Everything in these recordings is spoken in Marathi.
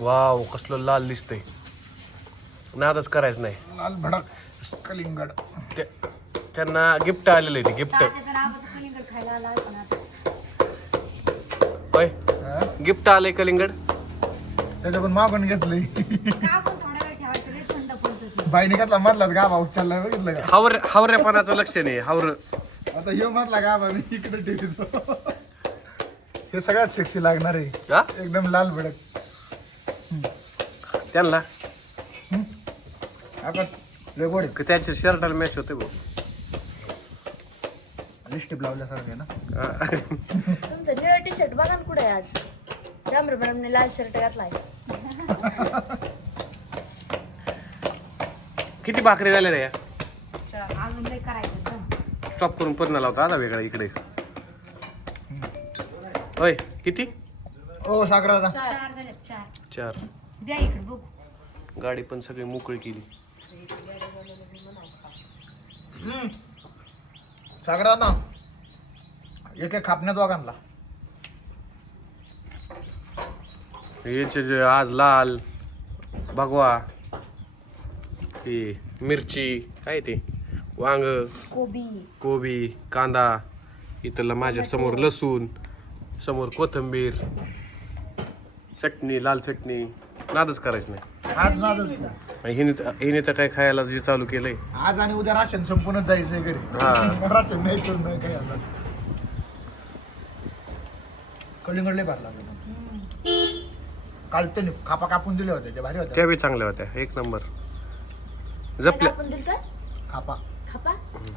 वाव कसलं लाल दिसतंय. नादच करायचं नाही. लाल भडक. कलिंगड. ते त्यांना गिफ्ट आलेलं आहे ते गिफ्ट. कलिंगड खायला आला होय. हा? गिफ्ट आलंय कलिंगड. त्याच्याकडून मागून घेतलंय. का पण थोडा वेळ ठेवायचं रे थंड पडतं ते. बाईने घेतला मधलाच गाभा उचलला बघितलं का? हावर हावऱ्यापणाचं लक्ष नाही हावर. आता ह्यो मधला गाभा मी इकडे ठेवतो. हे सगळ्यात सेक्सी लागणार आहे. हा? एकदम लाल भडक. त्यांना? आपण रेगोड त्यांच्या शर्टाला मॅच होते भाऊ? लिस्टिप लावल्यासारखं आहे ना? हा. तुमचं निळं टी शर्ट बघा ना कुठे आहे आज. जांभरे मॅडमने लाल शर्ट घातलाय किती भाकरी झाल्या रे अजून लय करायचं हं. स्टॉप करून पुन्हा लावता आता वेगळा इकडे. होय किती? ओ सागरा दादा चार झाले चार. चार. द्या इकडे बघू. गाडी पण सगळी मोकळी केली. सागरा ना एक एक खापण्यात दोघांना. याचे जे आज लाल भगवा ते मिरची काय ते? वांग कोबी. कोबी कांदा इथला माझ्यासमोर लसूण समोर कोथिंबीर चटणी लाल चटणी. नादच करायचं नाही. आज नादच का? आणि हिने तर- हिने तर काय खायला जे चालू केलंय. आज आणि उद्या राशन संपूर्णच जायचंय घरी. हा. राशन नाही तर नाही काही आता. कलिंगड लय भरला काल त्यांनी खापा कापून दिले होते ते भारी होते त्या बी चांगल्या होत्या एक नंबर. जपल्या. आपण दिलं खापा. खापा?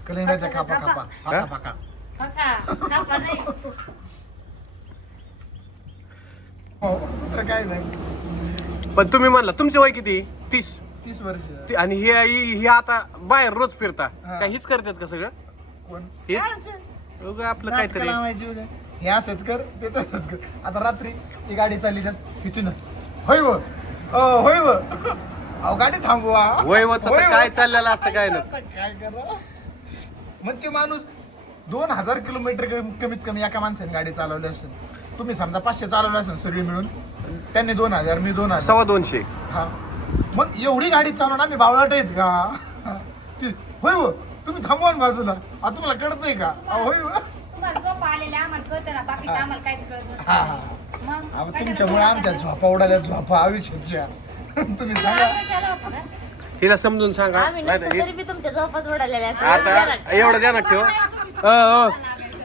कलिंगडाच्या खापा खापा नाही. हो तर काय नाही. पण तुम्ही म्हणला तुमचे वय किती? तीस. तीस वर्ष. ती- आणि हे ही ही आता बाहेर रोज फिरता. हा. काय हीच करतात का सगळं? कोण? हेच? काय असं? उगा आपलं नाटकं काहीतरी. लावायची उद्या. हे असंच कर ते तसंच कर. आता रात्री ती गाडी चालली जात तिथून होय व. अ, होय व. अहो गाडी थांबवा. वयवच होय व. काय चाललेलं असतं काय ना आता काय करा? मग ते माणूस दोन हजार किलोमीटर कमी- कमीत कमी एका माणसाने गाडी चालवली असेल. तुम्ही समजा पाचशे चालवले असेल सगळी मिळून त्यांनी दोन हजार मी दोन हजार. सव्वा दोनशे. हा. मग एवढी गाडी चालवून आम्ही बावळाट आहेत का? ती- होय व तुम्ही थांबवा ना बाजूला. आता तुम्हाला कळत नाही का? अहो, होय व तुम्हाला झोप आलेले आम्हाला कळतं ना बाकी आम्हाला काहीच कळत हा नसतं. हा मग अहो, काय तुमच्यामुळे करायचं? आमच्या झोपा उडाल्या झोपा आयुष्याच्या. तुम्ही सांगा. आम्ही केलं होतं ना. तिला समजून सांगा. आम्ही नाही नसतो नाही, तरी बी तुमच्या झोपात उडालेल्या. आता एवढं ध्यानात ठेव. अ, अ,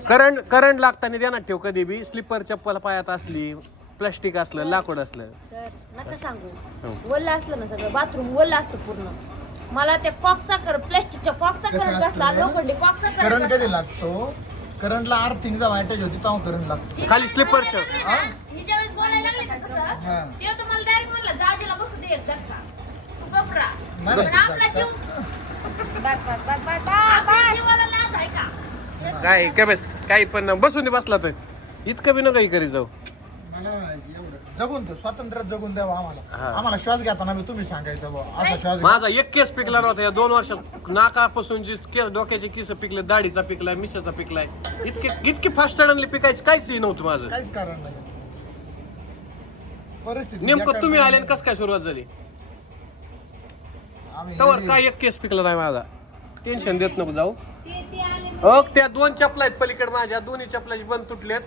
करंट करंट लागताना ध्यानात ठेव कधी बी. स्लिपर चप्पल पायात असली प्लास्टिक असलं लाकूड असलं. सर नका हो. सांगू वल्ल असलं ना सगळं बाथरूम वल्ल असतं पूर्ण. मला त्या कॉकचा कर प्लॅस्टिकच्या कॉकचा कसं करंट असला? लोखंडी कॉकचा करंट करंट कधी लागतो? करंटला अर्थिंग जेव्हा अटॅच होती तेव्हा करंट लागतो. खाली स्लिपरचं हा? मी ज्यावेळेस बोलायला लागले ना तसं हा. तेव्हा तुम्हाला डायरेक्ट म्हणलं दाजीला बसू दे एक झटका तू गपरा नाही, पण नाही, आपला जीव बस बस बस बस बस आपल्या जीवाला लाज आहे का काय काय बस काही पण बसून दे बसला तर इतकं बी नका करी जाऊ. मला म्हणायचं एवढं जगून तो स्वातंत्र्यात जगून द्यावा हा. आम्हाला आम्हाला श्वास घेताना मी तुम्ही सांगायचं बुवा असा श्वास घ्या. माझा एक केस पिकला नव्हता या दोन वर्षात. नाकापासून जे केस डोक्याचे केस पिकले दाढीचा पिकलाय मिशाचा पिकलाय. इतके इतके फास्ट सडनली पिकायचं काहीच हे नव्हतं माझं. काहीच कारण नाही. परिस्थिती नेमकं तुम्ही आले कस काय सुरुवात झाली? आम्ही तवर काय एक केस पिकला नाही माझा? टेन्शन देत नको जाऊ. ते ते आले अ त्या दोन चपला आहेत पलीकडे माझ्या. दोन्ही चपलाची बंद तुटलेत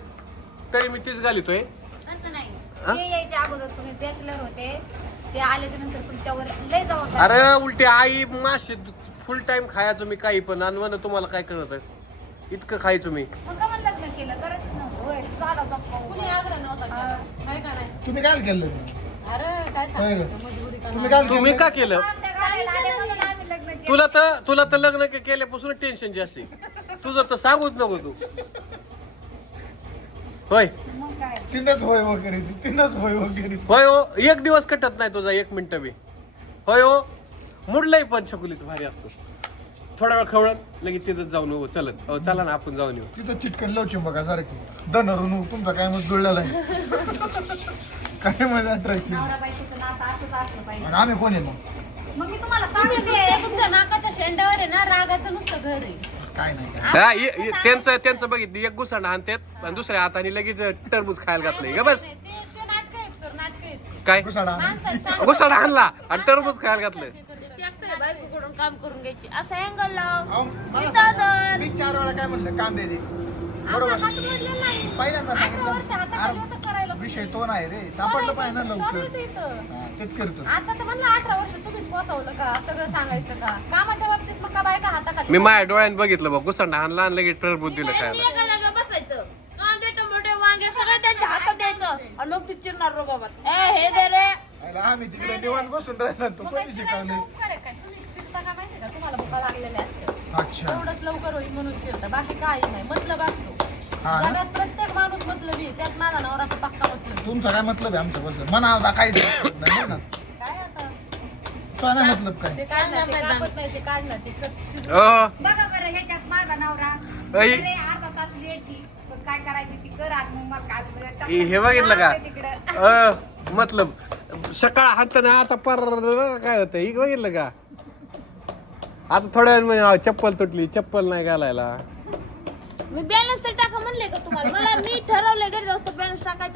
तरी मी तीच घालितोय. तसं नाही. हा? ते यायच्या अगोदर तुम्ही बॅचलर होते. ते आल्याच्यानंतर तुमच्यावर लय जबाबदारी अरे उलटी आई मासे फुल टाइम खायचो मी काही पण. आणि म्हण तुम्हाला काय कळत? इतकं खायचो मी. मग का मला लग्न केलं करायचंच नव्हतं. होय साधा गप्पा कुणी आग्रह नव्हता केला. हाय का नाही? तुम्ही काय केलं? अरे काय होय सांगायचं? का? मजबुरी का तुम्ही काय तुम्ही का केलं? त्या गाडीला आले म्हणून आम्ही लग्न केलं. तुला तर तुला तर लग्न के- केल्यापासून टेन्शन जास्त आहे. तुझं तर सांगूच नको तू. होय. मग काय तीनच होय वगैरे तीनच होय वगैरे. होय हो एक दिवस कटत नाही तुझा एक मिनिट बी. होय हो मुडलंय पण छकुलीच भारी असतो. थोडा वेळ खवळण लगेच तिथं जाऊन हो चलन. हो चला ना आपण जाऊन येऊ. तिथं चिटकन लवची बघा सारखी. दनरून तुमचा काय मग जुळलेला आहे? काय म्हणजे अट्रॅक्शन नवरा बायकोचं नातं असंच असलं पाहिजे आणि आम्ही कोण आहे मग? मग मी तुम्हाला सांगते ते तुमच्या नाकाच्या शेंड्यावर आहे ना रागाचं नुसतं घर आहे. काय नाही काय हा, ये- ये- त्यांचं त्यांचं बघितलं एक घुसांड आणतात आणि दुसऱ्या हाताने लगेच टरबूज खायला घातलंय. का बस. काय? घुसाडा आणला आणि टरबूज खायला घातलं काम करून घ्यायची. असं अँगल लाव. अहो, मला सांगा. मी चार वेळा काय म्हणलं? कांदे दे. बरोबर. पहिल्यांदा सांगितलं. विषय तो नाही रे. सापडलं पाहिजे ना लवकर. हा, तेच करतो. आता तर म्हणलं अठरा वर्ष पोसवलं का? सगळं सांगायचं का? कामाच्या बाबतीत मग का बायका हाताखाली? मी माझ्या डोळ्याने बघितलं बघ घुसाडा आणला आणि लगेच टरबूज दिलं त्यांनी खायला. एका जागा बसायचं? कांदे टमाटे वांगे सगळं त्यांच्या हातात द्यायचं. आणि मग ती चिरणार ए हे दे रे. आयला आम्ही तिकडे निवांत बसून राहिलो तो कोणी काय शिकवले काय? तुम्ही का माहिती का? तुम्हाला भुका लागलेल्या असतात. अच्छा. एवढंच लवकर होईल म्हणून चिरता बाकी काही नाही. मतलब असतो. हा ना? जगात प्रत्येक माणूस मतलबी आहे. त्यात माझा नवरा तर पक्का मतलब तुमचं काय मतलब आहे नाही. हो ना? काय आता? तो नाही मतलब काय? ते काढणार ते कापत नाही ते काढणार ते कच- अ, बघा बरं ह्याच्यात माझा नवरा. ऐ. अरे अर्धा तास लेट ती पण काय करायची ती कर आणि मग मला काय करायचं? हे हे बघितलं का? तिकडं. अ मतलब सकाळ हाताने आता पर काय होतं हे बघितलं का? आता थोड्या वेळ म्हणजे चप्पल तुटली चप्पल नाही घालायला. मी बॅलन्स तर टाका म्हणले का तुम्हाला? मला मी ठरवलंय घरी जाऊ बॅलन्स टाकायचं.